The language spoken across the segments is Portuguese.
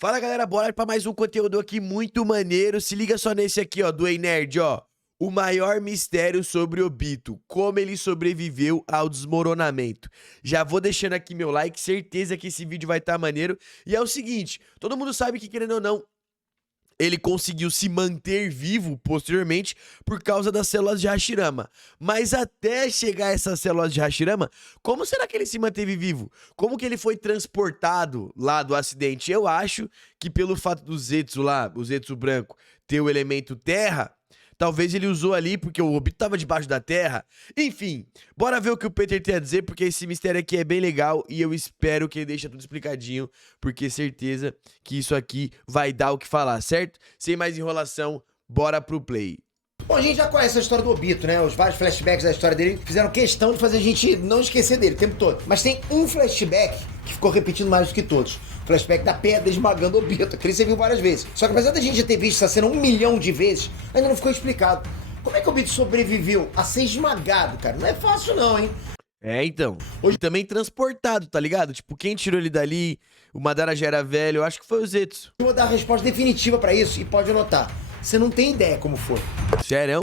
Fala galera, bora pra mais um conteúdo aqui muito maneiro. Se liga só nesse aqui, ó, do Ei Nerd, ó. O maior mistério sobre Obito, como ele sobreviveu ao desmoronamento. Já vou deixando aqui meu like, certeza que esse vídeo vai estar maneiro. E é o seguinte, todo mundo sabe que querendo ou não, ele conseguiu se manter vivo posteriormente por causa das células de Hashirama. Mas até chegar a essas células de Hashirama, como será que ele se manteve vivo? Como que ele foi transportado lá do acidente? Eu acho que pelo fato do Zetsu lá, o Zetsu branco, ter o elemento terra, talvez ele usou ali porque o Obito tava debaixo da terra. Enfim, bora ver o que o Peter tem a dizer, porque esse mistério aqui é bem legal e eu espero que ele deixe tudo explicadinho, porque certeza que isso aqui vai dar o que falar, certo? Sem mais enrolação, bora pro play. Bom, a gente já conhece a história do Obito, né? Os vários flashbacks da história dele fizeram questão de fazer a gente não esquecer dele o tempo todo. Mas tem um flashback que ficou repetindo mais do que todos. O flashback da pedra esmagando o Obito. Aquele você viu várias vezes. Só que apesar da gente já ter visto essa cena 1 milhão de vezes, ainda não ficou explicado. Como é que o Obito sobreviveu a ser esmagado, cara? Não é fácil não, hein? É, então. Hoje também transportado, tá ligado? Tipo, quem tirou ele dali, o Madara já era velho, eu acho que foi o Zetsu. Eu vou dar a resposta definitiva pra isso e pode anotar. Você não tem ideia como foi. Sério?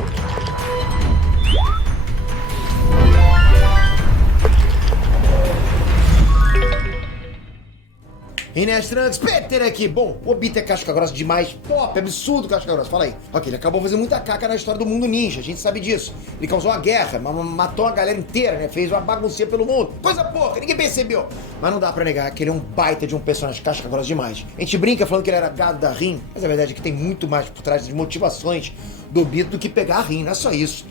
Inês Trunks, Peter aqui. Bom, o Obito é casca grossa demais. Top, absurdo casca grossa. Fala aí. Ok, ele acabou fazendo muita caca na história do mundo ninja, a gente sabe disso. Ele causou uma guerra, matou a galera inteira, né? Fez uma baguncinha pelo mundo. Coisa pouca, ninguém percebeu. Mas não dá pra negar que ele é um baita de um personagem casca grossa demais. A gente brinca falando que ele era gado da Rin, mas a verdade é que tem muito mais por trás das motivações do Obito do que pegar a Rin, não é só isso.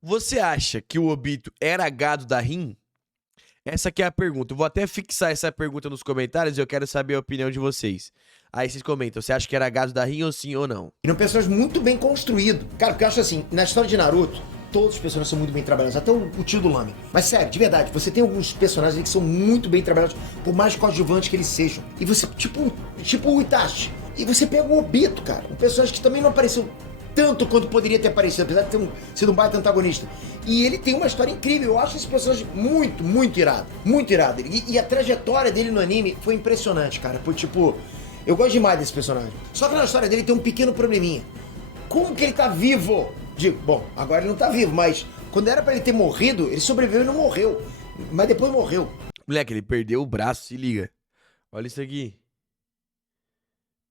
Você acha que o Obito era gado da Rin? Essa aqui é a pergunta. Eu vou até fixar essa pergunta nos comentários e eu quero saber a opinião de vocês. Aí vocês comentam, você acha que era gado da Rin ou sim ou não? Ele é um personagem muito bem construído. Cara, porque eu acho assim, na história de Naruto, todos os personagens são muito bem trabalhados, até o tio do Lame. Mas sério, de verdade, você tem alguns personagens ali que são muito bem trabalhados, por mais coadjuvantes que eles sejam. E você, tipo o Itachi. E você pega o Obito, cara, um personagem que também não apareceu tanto quanto poderia ter aparecido, apesar de ter sido um baita antagonista. E ele tem uma história incrível, eu acho esse personagem muito irado. Muito irado. E a trajetória dele no anime foi impressionante, cara. Foi tipo, eu gosto demais desse personagem. Só que na história dele tem um pequeno probleminha. Como que ele tá vivo? Digo, bom, agora ele não tá vivo, mas quando era pra ele ter morrido, ele sobreviveu e não morreu. Mas depois morreu. Moleque, ele perdeu o braço, se liga. Olha isso aqui.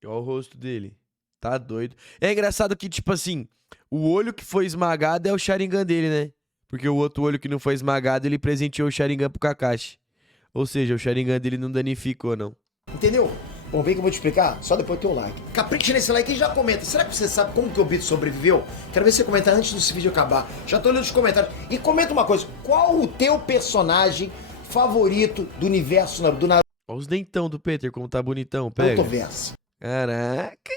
Olha o rosto dele. Tá doido. É engraçado que, tipo assim, o olho que foi esmagado é o Sharingan dele, né? Porque o outro olho que não foi esmagado, ele presenteou o Sharingan pro Kakashi. Ou seja, o Sharingan dele não danificou, não. Entendeu? Bom, vem que eu vou te explicar, só depois do teu like. Capricha nesse like e já comenta. Será que você sabe como que o Obito sobreviveu? Quero ver você comentar antes desse vídeo acabar. Já tô lendo os comentários. E comenta uma coisa, qual o teu personagem favorito do universo do Naruto? Olha os dentão do Peter, como tá bonitão, pega. Verso. Caraca.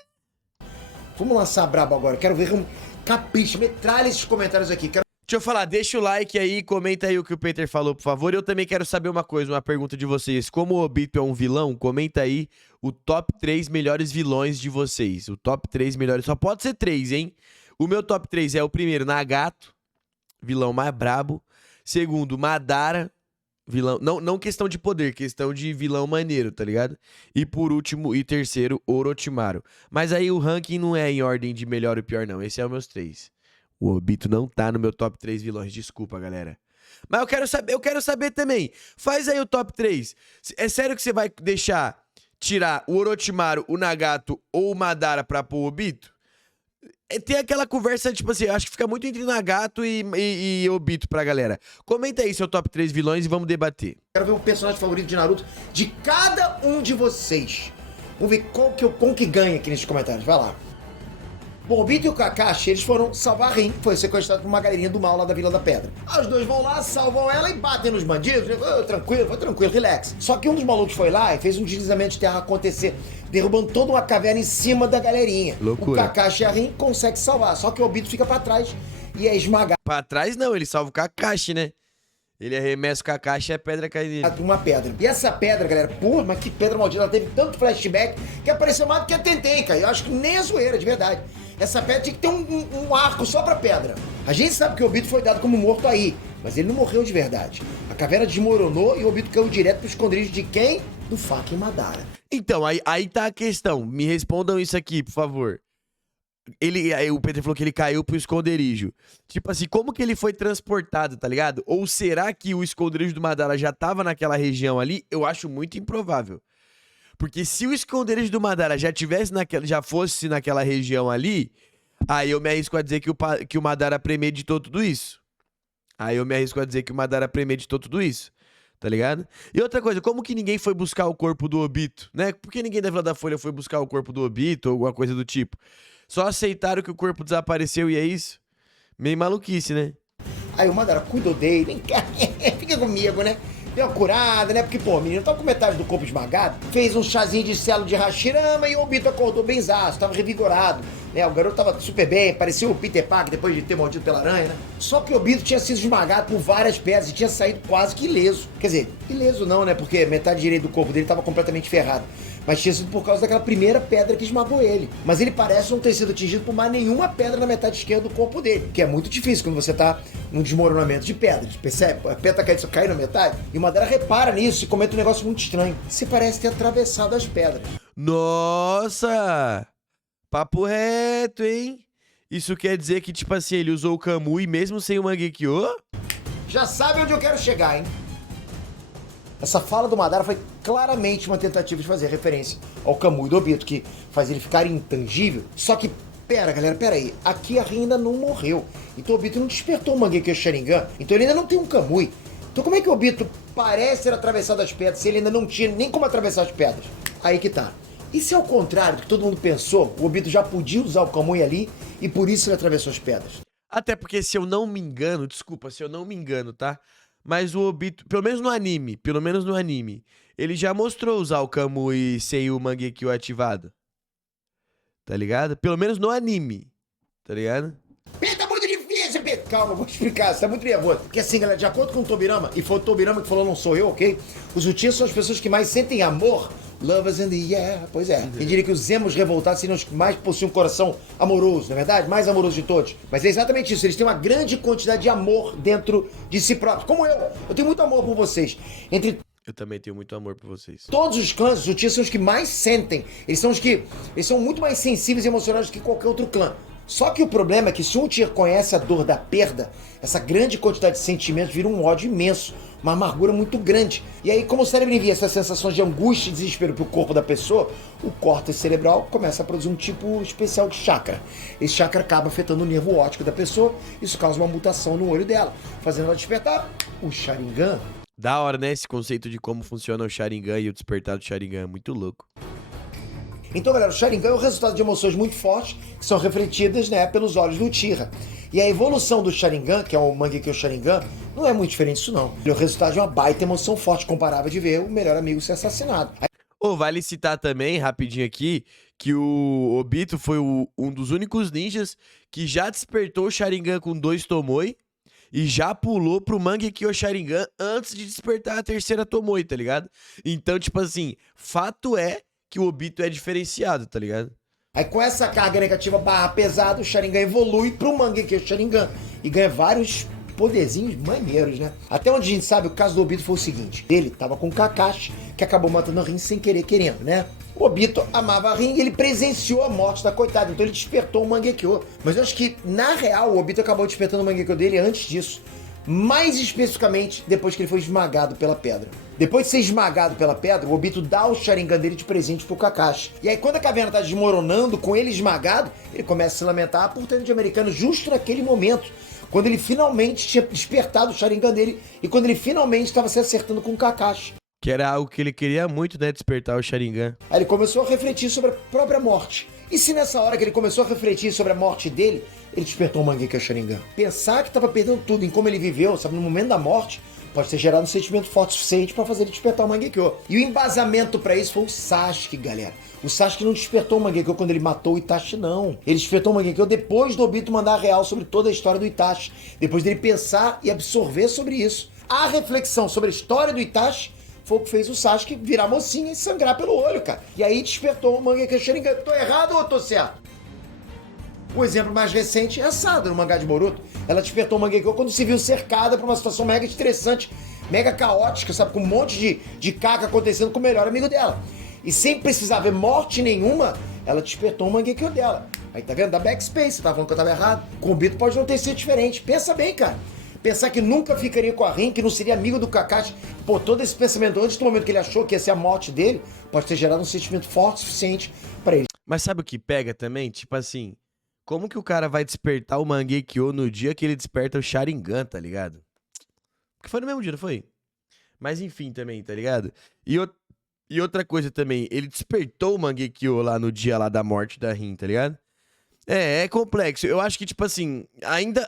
Vamos lançar brabo agora, quero ver como... Capricha, metralha esses comentários aqui. Deixa eu falar, deixa o like aí, comenta aí o que o Peter falou, por favor. Eu também quero saber uma coisa, uma pergunta de vocês. Como o Obito é um vilão, comenta aí o top 3 melhores vilões de vocês. O top 3 melhores, só pode ser 3, hein? O meu top 3 é o primeiro, Nagato, vilão mais brabo. Segundo, Madara, vilão, não questão de poder, questão de vilão maneiro, tá ligado? E por último e terceiro, Orochimaru. Mas aí o ranking não é em ordem de melhor e pior, não. Esse é os meus 3. O Obito não tá no meu top 3 vilões, desculpa, galera. Mas eu quero saber também. Faz aí o top 3. É sério que você vai deixar tirar o Orochimaru, o Nagato ou o Madara pra pôr o Obito? Tem aquela conversa, tipo assim, acho que fica muito entre Nagato e Obito pra galera. Comenta aí seu top 3 vilões e vamos debater. Quero ver o personagem favorito de Naruto de cada um de vocês. Vamos ver qual que ganha aqui nesses comentários, vai lá. Bom, o Obito e o Kakashi, eles foram salvar a Rin, que foi sequestrado por uma galerinha do mal lá da Vila da Pedra. Os dois vão lá, salvam ela e batem nos bandidos. Tranquilo, relax. Só que um dos malucos foi lá e fez um deslizamento de terra acontecer, derrubando toda uma caverna em cima da galerinha. Loucura. O Kakashi e a Rin conseguem salvar, só que o Obito fica pra trás e é esmagado. Pra trás não, ele salva o Kakashi, né? Ele arremessa o Kakashi e a pedra cai nele. Uma pedra. E essa pedra, galera, porra, mas que pedra maldita. Ela teve tanto flashback que apareceu mais do que a Tentenka. Eu acho que nem é zoeira, de verdade. Essa pedra tinha que ter um arco só pra pedra. A gente sabe que o Obito foi dado como morto aí, mas ele não morreu de verdade. A caverna desmoronou e o Obito caiu direto pro esconderijo de quem? do fucking Madara. Então, aí tá a questão. Me respondam isso aqui, por favor. Aí o Peter falou que ele caiu pro esconderijo. Tipo assim, como que ele foi transportado, tá ligado? Ou será que o esconderijo do Madara já tava naquela região ali? Eu acho muito improvável. Porque se o esconderijo do Madara já fosse naquela região ali, aí eu me arrisco a dizer que o Madara premeditou tudo isso. Tá ligado? E outra coisa, como que ninguém foi buscar o corpo do Obito, né? Por que ninguém da Vila da Folha foi buscar o corpo do Obito ou alguma coisa do tipo? Só aceitaram que o corpo desapareceu e é isso? Meio maluquice, né? Aí o Madara cuidou dele, vem cá, fica comigo, né? Deu uma curada, né? Porque, pô, o menino tava com metade do corpo esmagado, fez um chazinho de selo de Hashirama e o Obito acordou benzaço, tava revigorado, né? O garoto tava super bem, parecia o Peter Parker depois de ter mordido pela aranha, né? Só que o Obito tinha sido esmagado por várias pedras e tinha saído quase que ileso. Quer dizer, ileso não, né? Porque metade direita do corpo dele tava completamente ferrado. Mas tinha sido por causa daquela primeira pedra que esmagou ele. Mas ele parece não ter sido atingido por mais nenhuma pedra na metade esquerda do corpo dele. Que é muito difícil quando você tá num desmoronamento de pedras. Percebe? A pedra caindo na metade. E o Madara repara nisso e comenta um negócio muito estranho. Você parece ter atravessado as pedras. Nossa! Papo reto, hein? Isso quer dizer que, tipo assim, ele usou o Kamui mesmo sem o Mangekyo? Já sabe onde eu quero chegar, hein? Essa fala do Madara foi claramente uma tentativa de fazer referência ao Kamui do Obito, que faz ele ficar intangível. Só que, galera, pera aí. Aqui a Rin ainda não morreu. Então o Obito não despertou o Mangekyo Sharingan. Então ele ainda não tem um Kamui. Então como é que o Obito parece ter atravessado as pedras se ele ainda não tinha nem como atravessar as pedras? Aí que tá. E se ao contrário do que todo mundo pensou, o Obito já podia usar o Kamui ali e por isso ele atravessou as pedras? Até porque se eu não me engano, tá? Mas o Obito, pelo menos no anime, ele já mostrou usar o Kamui sem o Mangekyo ativado. Tá ligado? Pelo menos no anime, tá ligado? Tá muito difícil, Pedro. Calma, eu vou explicar, você tá muito nervoso. Porque assim, galera, de acordo com o Tobirama, e foi o Tobirama que falou, não sou eu, ok? Os Uchihas são as pessoas que mais sentem amor. Lovers in the air, pois é. Quem diria que os Zemos revoltados seriam os que mais possuem um coração amoroso, não é verdade? Mais amoroso de todos. Mas é exatamente isso, eles têm uma grande quantidade de amor dentro de si próprios. Como eu tenho muito amor por vocês. Entre Eu também tenho muito amor por vocês. todos os clãs, os Uchihas são os que mais sentem. Eles são muito mais sensíveis e emocionais do que qualquer outro clã. Só que o problema é que se um Uchiha conhece a dor da perda, essa grande quantidade de sentimentos vira um ódio imenso, uma amargura muito grande. E aí, como o cérebro envia essas sensações de angústia e desespero pro corpo da pessoa, o córtex cerebral começa a produzir um tipo especial de chakra. Esse chakra acaba afetando o nervo óptico da pessoa, isso causa uma mutação no olho dela, fazendo ela despertar o Sharingan. Da hora, né? Esse conceito de como funciona o Sharingan e o despertar do Sharingan é muito louco. Então, galera, o Sharingan é o resultado de emoções muito fortes que são refletidas, né, pelos olhos do Uchiha. E a evolução do Sharingan, que é o Mangekyo Sharingan, não é muito diferente disso não. Ele é o resultado de uma baita emoção forte, comparável de ver o melhor amigo ser assassinado. Vale citar também, rapidinho aqui, que o Obito foi um dos únicos ninjas que já despertou o Sharingan com 2 Tomoe e já pulou pro Mangekyo Sharingan antes de despertar a terceira Tomoe, tá ligado? Então, tipo assim, fato é que o Obito é diferenciado, tá ligado? Aí com essa carga negativa barra pesada, o Sharingan evolui pro Mangekyo Sharingan e ganha vários poderzinhos maneiros, né? Até onde a gente sabe, o caso do Obito foi o seguinte: ele tava com o Kakashi, que acabou matando a Rin sem querer, querendo, né? O Obito amava a Rin e ele presenciou a morte da coitada, então ele despertou o Mangekyo. Mas eu acho que, na real, o Obito acabou despertando o Mangekyo dele antes disso. Mais especificamente, depois que ele foi esmagado pela pedra. Depois de ser esmagado pela pedra, o Obito dá o Sharingan dele de presente pro Kakashi. E aí, quando a caverna tá desmoronando, com ele esmagado, ele começa a se lamentar por ter de americano justo naquele momento. Quando ele finalmente tinha despertado o Sharingan dele e quando ele finalmente estava se acertando com o Kakashi. Que era algo que ele queria muito, né? Despertar o Sharingan. Aí ele começou a refletir sobre a própria morte. E se nessa hora que ele começou a refletir sobre a morte dele, ele despertou o Mangekyo Sharingan? Pensar que estava perdendo tudo em como ele viveu, sabe, no momento da morte, pode ter gerado um sentimento forte o suficiente para fazer ele despertar o Mangekyo. E o embasamento para isso foi o Sasuke, galera. O Sasuke não despertou o Mangekyo quando ele matou o Itachi, não. Ele despertou o Mangekyo depois do Obito mandar a real sobre toda a história do Itachi. Depois dele pensar e absorver sobre isso. A reflexão sobre a história do Itachi foi o que fez o Sasuke virar mocinha e sangrar pelo olho, cara. E aí despertou o Mangekyo Sharingan. Tô errado ou tô certo? O exemplo mais recente é a Sada, no mangá de Boruto. Ela despertou o Mangekyo quando se viu cercada por uma situação mega estressante mega caótica, sabe? Com um monte de caca acontecendo com o melhor amigo dela. E sem precisar ver morte nenhuma, ela despertou o Mangekyo dela. Aí tá vendo? Da backspace, você tá falando que eu tava errado. Com o Obito pode não ter sido diferente. Pensa bem, cara. Pensar que nunca ficaria com a Rin, que não seria amigo do Kakashi. Pô, todo esse pensamento, antes do momento que ele achou que ia ser a morte dele, pode ter gerado um sentimento forte o suficiente pra ele. Mas sabe o que pega também? Tipo assim, como que o cara vai despertar o Mangekyo no dia que ele desperta o Sharingan, tá ligado? Porque foi no mesmo dia, não foi? Mas enfim também, tá ligado? E outra coisa também, ele despertou o Mangekyo lá no dia lá da morte da Rin, tá ligado? É complexo. Eu acho que, tipo assim,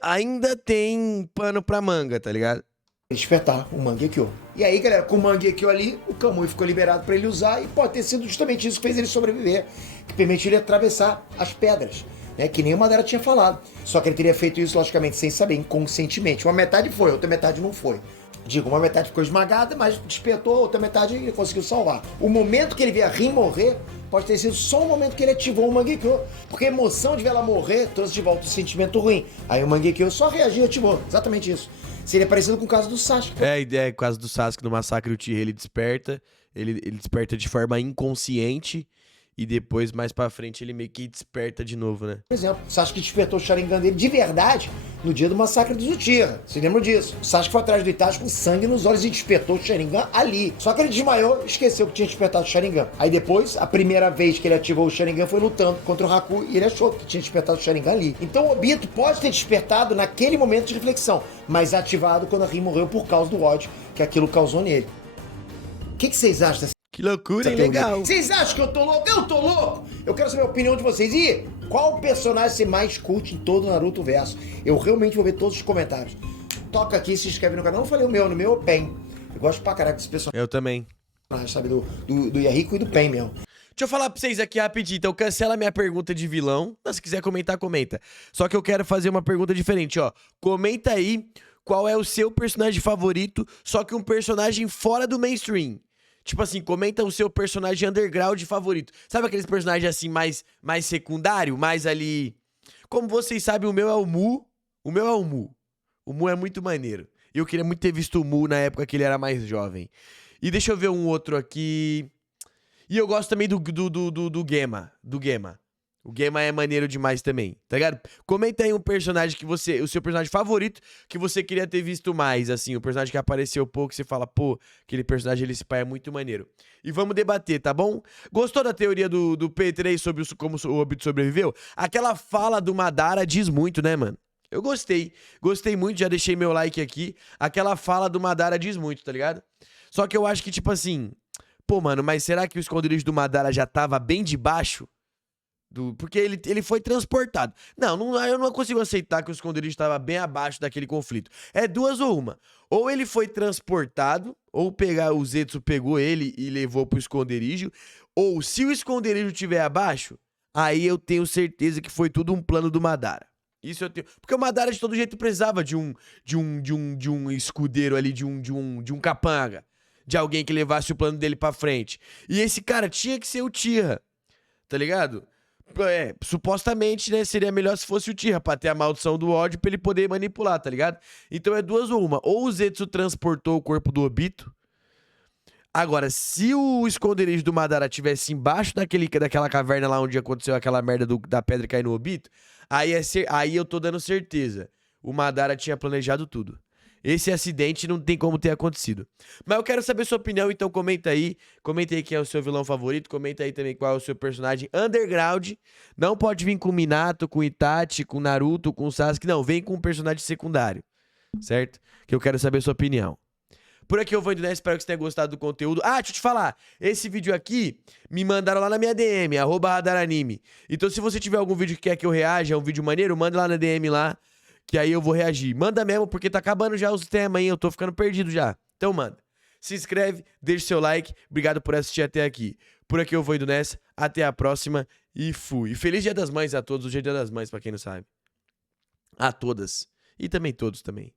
ainda tem pano pra manga, tá ligado? Despertar o Mangekyo. E aí, galera, com o Mangekyo ali, o Kamui ficou liberado pra ele usar e pode ter sido justamente isso que fez ele sobreviver, que permitiu ele atravessar as pedras, né? Que nem o Madara tinha falado. Só que ele teria feito isso, logicamente, sem saber, inconscientemente. Uma metade foi, outra metade não foi. Digo, uma metade ficou esmagada, mas despertou, outra metade ele conseguiu salvar. O momento que ele vê a Rin morrer pode ter sido só o momento que ele ativou o Mangekyo. Porque a emoção de ver ela morrer trouxe de volta o sentimento ruim. Aí o Mangekyo só reagiu e ativou. Exatamente isso. Seria parecido com o caso do Sasuke. É, o caso do Sasuke no massacre do Tira, ele desperta de forma inconsciente e depois, mais pra frente, ele meio que desperta de novo, né? Por exemplo, o Sasuke despertou o Sharingan dele de verdade no dia do massacre do Uchiha. Vocês lembram disso? O Sasuke foi atrás do Itachi com sangue nos olhos e despertou o Sharingan ali. Só que ele desmaiou e esqueceu que tinha despertado o Sharingan. Aí depois, a primeira vez que ele ativou o Sharingan foi lutando contra o Haku e ele achou que tinha despertado o Sharingan ali. Então o Obito pode ter despertado naquele momento de reflexão, mas ativado quando a Rin morreu por causa do ódio que aquilo causou nele. O que vocês acham dessa? Que loucura, hein? teoria? Legal. Vocês acham que eu tô louco? Eu tô louco! Eu quero saber a opinião de vocês. E qual personagem você mais curte em todo o Naruto Verso? Eu realmente vou ver todos os comentários. Toca aqui, se inscreve no canal. Eu falei o meu, no meu é o Pen. Eu gosto pra caralho desse personagem, Eu também. sabe? Do Yahiko e do Pen mesmo. Deixa eu falar pra vocês aqui rapidinho. Então cancela minha pergunta de vilão. Mas se quiser comentar, comenta. Só que eu quero fazer uma pergunta diferente, ó. Comenta aí qual é o seu personagem favorito, só que um personagem fora do mainstream. Tipo assim, comenta o seu personagem underground favorito. Sabe aqueles personagens assim mais secundário, mais ali... Como vocês sabem, o meu é o Mu. O meu é o Mu. O Mu é muito maneiro. E eu queria muito ter visto o Mu na época que ele era mais jovem. E deixa eu ver um outro aqui... E eu gosto também do Gema. Do Gema. O Gema é maneiro demais também, tá ligado? Comenta aí um personagem que você... O seu personagem favorito que você queria ter visto mais, assim. O personagem que apareceu pouco, você fala, pô, aquele personagem, ele, esse pai é muito maneiro. E vamos debater, tá bom? Gostou da teoria do P3 sobre como o Obito sobreviveu? Aquela fala do Madara diz muito, né, mano? Eu gostei. Gostei muito, já deixei meu like aqui. Aquela fala do Madara diz muito, tá ligado? Só que eu acho que, tipo assim... Pô, mano, mas será que o esconderijo do Madara já tava bem debaixo? Porque ele foi transportado. Não, eu não consigo aceitar que o esconderijo estava bem abaixo daquele conflito. É duas ou uma. Ou ele foi transportado, ou o Zetsu pegou ele e levou pro esconderijo. Ou se o esconderijo estiver abaixo, aí eu tenho certeza que foi tudo um plano do Madara. Isso eu tenho. Porque o Madara de todo jeito precisava de um escudeiro ali, de um capanga. De alguém que levasse o plano dele pra frente. E esse cara tinha que ser o Tira. Tá ligado? Supostamente, né, seria melhor se fosse o Tira, pra ter a maldição do ódio pra ele poder manipular, tá ligado? Então é duas ou uma. Ou o Zetsu transportou o corpo do Obito. Agora, se o esconderijo do Madara tivesse embaixo daquela caverna lá onde aconteceu aquela merda da pedra cair no Obito, aí eu tô dando certeza. O Madara tinha planejado tudo. Esse acidente não tem como ter acontecido. Mas eu quero saber sua opinião, então comenta aí. Comenta aí quem é o seu vilão favorito. Comenta aí também qual é o seu personagem underground. Não pode vir com o Minato, com o Itachi, com o Naruto, com o Sasuke. Não, vem com um personagem secundário. Certo? Que eu quero saber sua opinião. Por aqui eu vou indo, né? Espero que você tenha gostado do conteúdo. Ah, deixa eu te falar. Esse vídeo aqui me mandaram lá na minha DM, @radaranime. Então se você tiver algum vídeo que quer que eu reaja, é um vídeo maneiro, manda lá na DM lá. Que aí eu vou reagir. Manda mesmo, porque tá acabando já os temas aí. Eu tô ficando perdido já. Então manda. Se inscreve, deixa seu like. Obrigado por assistir até aqui. Por aqui eu vou indo nessa. Até a próxima e fui. E feliz Dia das Mães a todos. Hoje é Dia das Mães, pra quem não sabe. A todas. E também todos também.